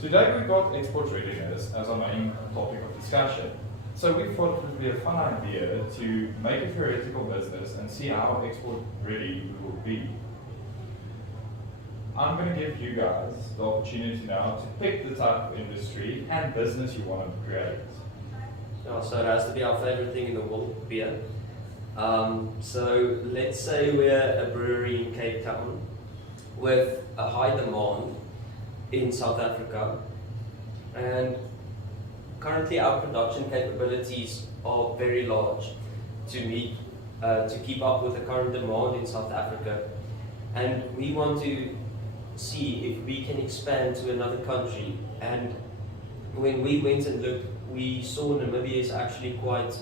Today we've got export readiness as our main topic of discussion. So we thought it would be a fun idea to make a theoretical business and see how export ready we will be. I'm going to give you guys the opportunity now to pick the type of industry and business you want to create. So it has to be our favorite thing in the world, beer. So let's say we're a brewery in Cape Town with a high demand in South Africa, and currently our production capabilities are very large to meet, to keep up with the current demand in South Africa, and we want to see if we can expand to another country. And when we went and looked, we saw Namibia is actually quite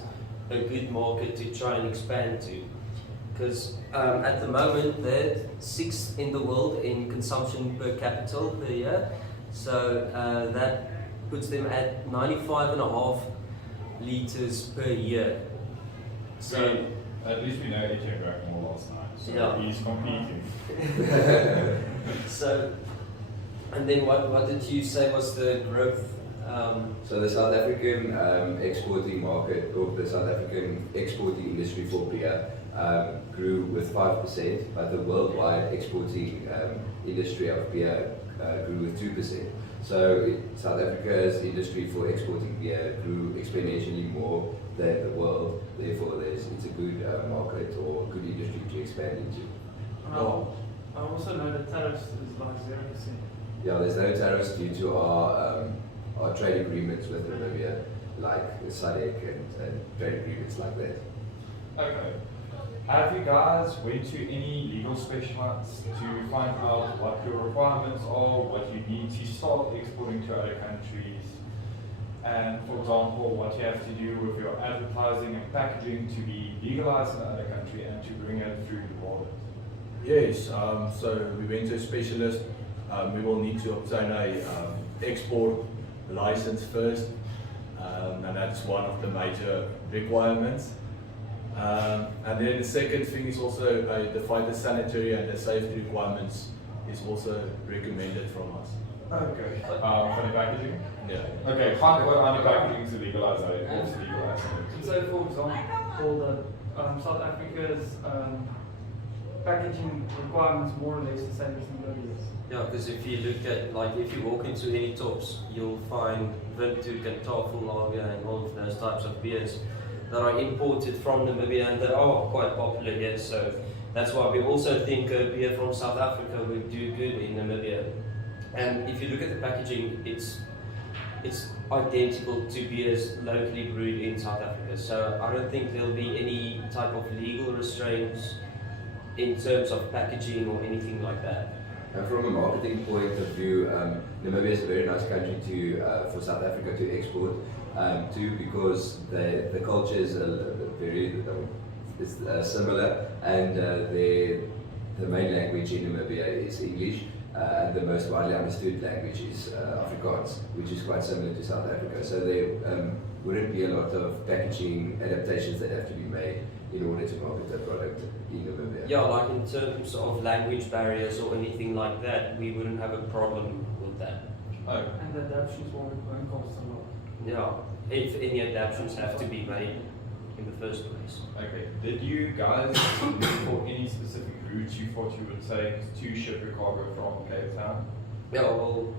a good market to try and expand to, because at the moment they're 6th in the world in consumption per capita per year, so that puts them at 95.5 liters per year. So at least we know Etienne drank more last night, so yeah. He's competing. So, and then what did you say was the growth? So the South African exporting market, or the South African exporting industry for beer grew with 5%, but the worldwide exporting industry of beer grew with 2%. So South Africa's industry for exporting beer grew exponentially more than the world. Therefore, it's a good market or good industry to expand into. I also know that tariffs is like 0%. Yeah, there's no tariffs due to our trade agreements with Namibia, like the SADC and trade agreements like that. Okay. Have you guys went to any legal specialists to find out what your requirements are, what you need to start exporting to other countries, and for example, what you have to do with your advertising and packaging to be legalized in another country and to bring it through the border? Yes, so we went to a specialist. We will need to obtain a export license first, and that's one of the major requirements. And then the second thing is also the phytosanitary and the safety requirements is also recommended from us. Okay. For the packaging? Yeah. Okay, what are the packaging to legalize it? Also legalize it. So for example, South Africa's packaging requirements more or less the same as Namibia's. Yeah, because if you look at, like, if you walk into any tops, you'll find Windhoek and Tafellager and all of those types of beers that are imported from Namibia, and they are quite popular here. So that's why we also think a beer from South Africa would do good in Namibia. And if you look at the packaging, it's identical to beers locally brewed in South Africa. So I don't think there'll be any type of legal restraints in terms of packaging or anything like that. And from a marketing point of view, Namibia is a very nice country for South Africa to export to, because the culture is very similar, and the main language in Namibia is English, and the most widely understood language is Afrikaans, which is quite similar to South Africa. So there wouldn't be a lot of packaging adaptations that have to be made in order to market the product in Namibia. Yeah, like in terms of language barriers or anything like that, we wouldn't have a problem with that. Oh. And the adaptations won't cost a lot. Yeah, if any adaptations have to be made in the first place. Okay. Did you guys look for any specific routes you thought you would take to ship your cargo from Cape Town? Yeah, well,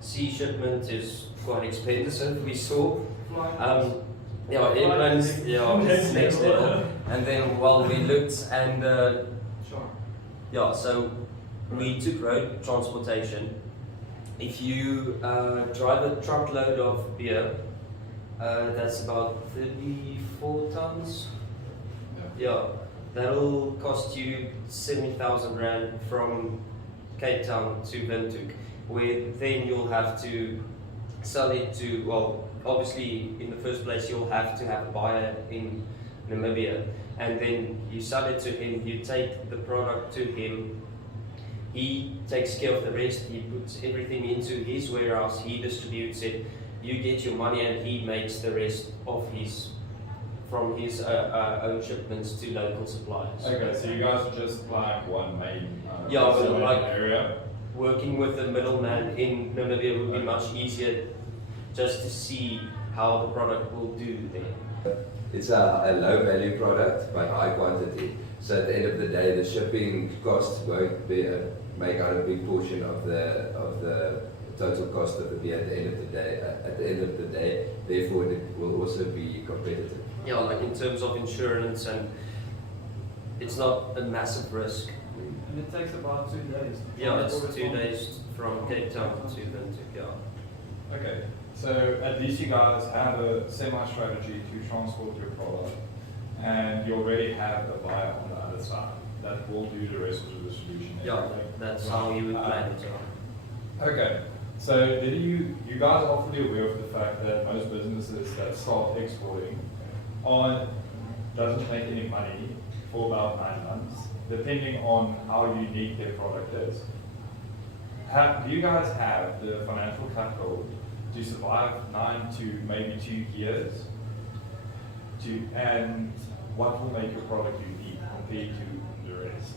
sea shipment is quite expensive, we saw. Yeah, airplanes, yeah, it's next level. And then, well, we looked and, Sure. yeah, so we took road transportation. If you drive a truckload of beer, that's about 34 tons. Yeah, that'll cost you 70,000 Rand from Cape Town to Windhoek, where then you'll have to sell it to, well, obviously in the first place you'll have to have a buyer in Namibia, and then you sell it to him, you take the product to him, he takes care of the rest, he puts everything into his warehouse, he distributes it, you get your money, and he makes the rest of from his own shipments to local suppliers. Okay, so you guys are just like one main Yeah, but like, area? working with the middleman in Namibia would be much easier just to see how the product will do there. It's a low value product but high quantity. So at the end of the day, the shipping costs won't make out a big portion of the total cost of the beer at the end of the day. At the end of the day, therefore, it will also be competitive. Yeah, like in terms of insurance, and it's not a massive risk. And it takes about 2 days. Yeah, it's 2 days from Cape Town to Windhoek. Yeah. Okay, so at least you guys have a semi-strategy to transport your product, and you already have a buyer on the other side that will do the rest of the distribution. and Yeah, everything. that's how you would plan it. Okay, so did you guys are fully aware of the fact that most businesses that start exporting doesn't make any money for about 9 months, depending on how unique their product is. Do you guys have the financial capital to survive 9 to maybe 2 years? And what will make your product unique compared to the rest?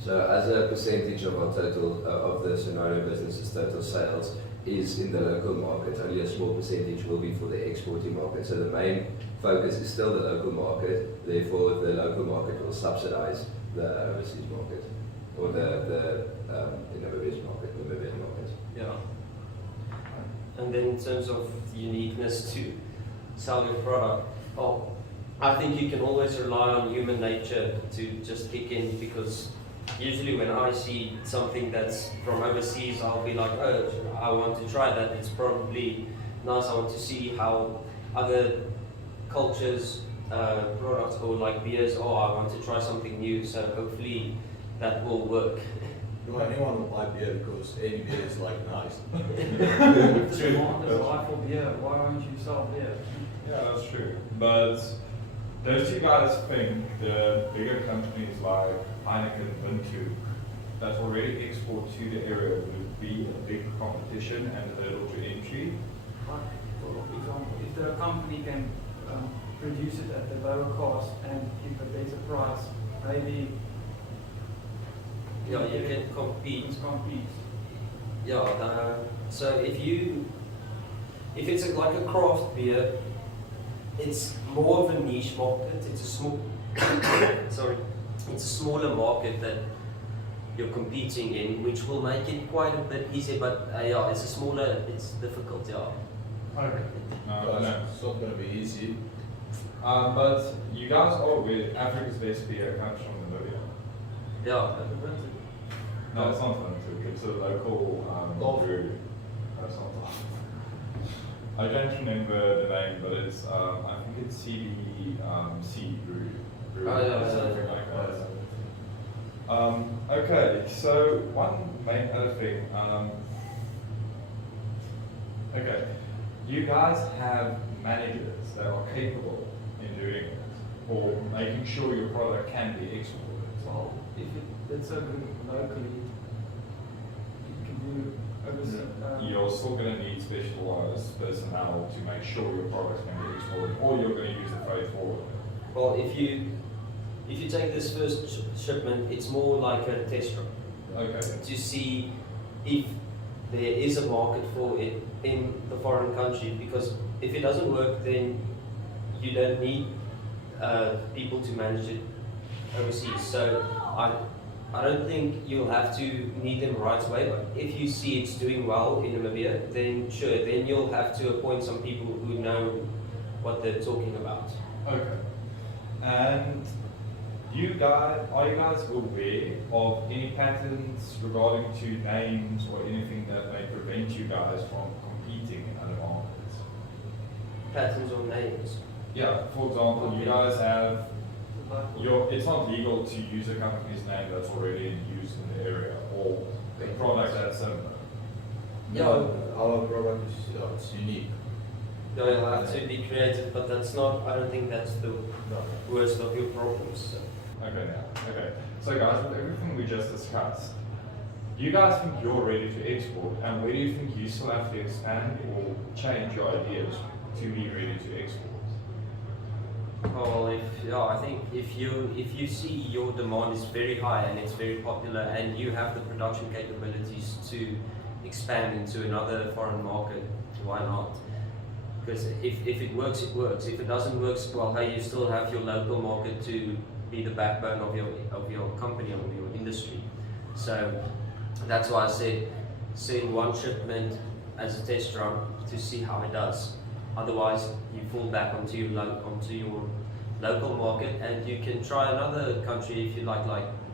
So as a percentage of our total, of the Sonato business's total sales is in the local market, only a small percentage will be for the exporting market. So the main focus is still the local market, therefore the local market will subsidize the overseas market, or the Namibian market. Yeah. And then in terms of uniqueness to sell your product, well, I think you can always rely on human nature to just kick in, because usually when I see something that's from overseas, I'll be like, oh, I want to try that. It's probably nice. I want to see how other cultures, products, or like beers, oh, I want to try something new. So hopefully that will work. Anyone will buy beer because any beer is like nice. If the demand is high for beer, why don't you sell beer? Yeah, that's true. But don't you guys think the bigger companies like Heineken, Windhoek, that already export to the area would be a big competition and a hurdle to entry? Like, for example, if the company can produce it at a lower cost and give a better price, maybe Yeah, you can compete. it competes. Yeah, so if it's like a craft beer, it's more of a niche market. It's a small, sorry, it's a smaller market that you're competing in, which will make it quite a bit easier. But yeah, it's difficult. Yeah. Okay. No. It's not going to be easy. But you guys are aware Africa's best beer comes from Namibia. Yeah. No, it's not Windhoek. It's a local brewery. That's not I don't remember the name, but it's I think it's CBC Brewery. Something like that. Okay, so one main other thing. Okay, you guys have managers that are capable in doing it, or making sure your product can be exported. Well, if it's open locally, you can do overseas. You're still going to need specialized personnel to make sure your products can be exported, or you're going to use the freight forward. Well, if you take this first shipment, it's more like a test run. Okay. To see if there is a market for it in the foreign country, because if it doesn't work, then you don't need people to manage it overseas. So I don't think you'll have to need them right away, but if you see it's doing well in Namibia, then sure, then you'll have to appoint some people who know what they're talking about. Okay. And are you guys aware of any patterns regarding to names or anything that may prevent you guys from competing in other markets? Patterns or names? Yeah, for example, you guys have it's not legal to use a company's name that's already in use in the area, or a product that's similar. Yeah. Our product is it's unique. You'll have to be creative, but that's not, I don't think that's the worst of your problems. So. Okay, now. Okay. So guys, with everything we just discussed, do you guys think you're ready to export, and where do you think you still have to expand or change your ideas to be ready to export? Well, I think if you see your demand is very high and it's very popular, and you have the production capabilities to expand into another foreign market, why not? Because if it works, it works. If it doesn't work, well, hey, you still have your local market to be the backbone of your company, of your industry. So that's why I said send one shipment as a test run to see how it does. Otherwise, you fall back onto your local market, and you can try another country if you like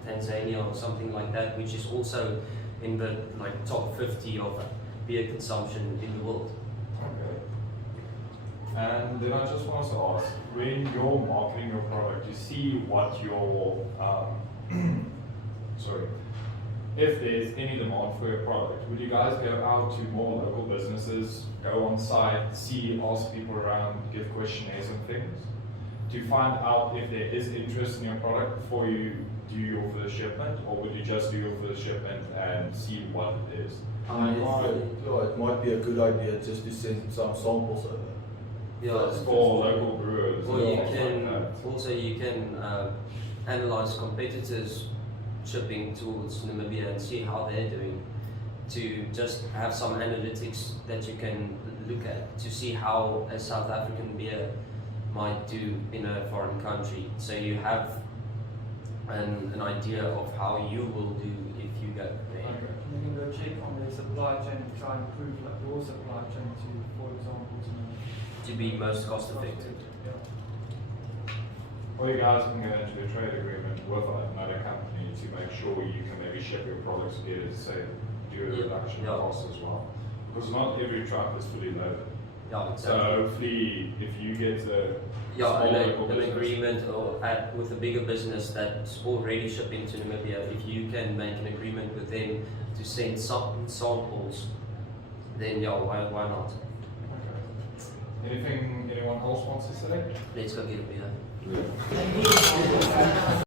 Tanzania or something like that, which is also in the top 50 of beer consumption in the world. Okay. And then I just wanted to ask, when you're marketing your product, you see what your if there's any demand for your product, would you guys go out to more local businesses, go on site, see, ask people around, give questionnaires and things, to find out if there is interest in your product before you do your first shipment, or would you just do your first shipment and see what it is? It might be a good idea just to send some samples over. Yeah, For local brewers. or you and stuff can like that. analyze competitors shipping towards Namibia and see how they're doing, to just have some analytics that you can look at to see how a South African beer might do in a foreign country. So you have an idea of how you will do if you go there. Okay. You can go check on their supply chain and try and improve your supply chain to, for example, To be most cost effective. Or you guys can go into a trade agreement with another company to make sure you can maybe ship your products here to say do a reduction in cost as well. Because not every truck is fully loaded. Yeah, exactly. So hopefully if you get a an agreement with a bigger business that's already shipping to Namibia, if you can make an agreement with them to send some samples, then why not? Okay. Anything anyone else wants to say? Let's go get a beer. Yeah.